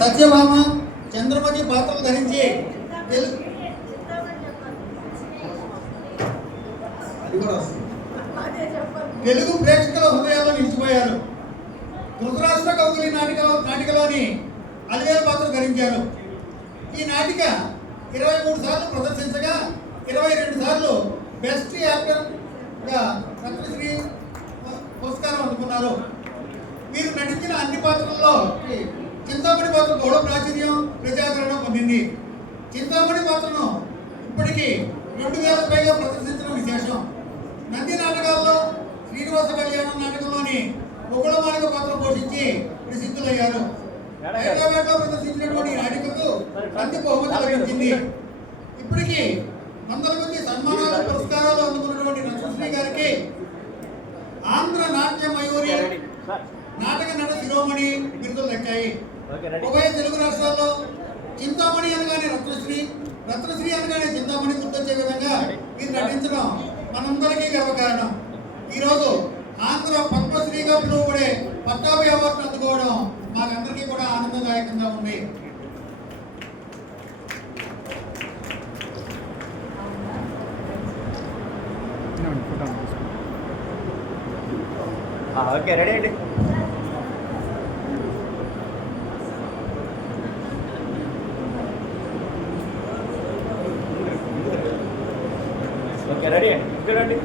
సత్యభామ చంద్రమతి పాత్రలు ధరించి తెలుగు ప్రేక్షకుల హృదయాల్లో నిలిచిపోయారు. ధృతరాష్ట్ర కౌగిలి నాటికలోని అలివేలు పాత్ర ధరించారు. ఈ నాటిక 23 సార్లు ప్రదర్శించగా 22 సార్లు బెస్ట్ యాక్టర్గా రత్నశ్రీ పురస్కారం అందుకున్నారు. వీరు నటించిన అన్ని పాత్రల్లో చింతామణి పాత్ర బహుళ ప్రాచుర్యం ప్రజాదరణ పొందింది. చింతామణి పాత్రను ఇప్పటికీ 2000 పైగా ప్రదర్శించడం విశేషం. నంది నాటకాల్లో శ్రీనివాస కళ్యాణం నాటకంలోని ముగుళమాలిక పాత్ర పోషించి ప్రసిద్ధులయ్యారు. హైదరాబాద్లో ప్రదర్శించినటువంటి నాటికకు నంది బహుమతి లభించింది. ఇప్పటికీ వందల మంది సన్మానాలు పురస్కారాలు అందుకున్నటువంటి రత్నశ్రీ గారికి ఆంధ్ర నాట్య మయూరి నాటక నట శిరోమణి బిరుదులు దక్కాయి. ఉభయ తెలుగు రాష్ట్రాల్లో చింతామణి అనగానే రత్నశ్రీ, రత్నశ్రీ అనగానే చింతామణి గుర్తొచ్చే విధంగా వీరు నటించడం మనందరికీ గర్వకారణం. ఈరోజు ఆంధ్ర పద్మశ్రీగా పిలువబడే పట్టాభి అవార్డును అందుకోవడం మాకందరికీ కూడా ఆనందదాయకంగా ఉంది. ఓకే, రెడీ అండి. ఓకే, రెడీ అండి.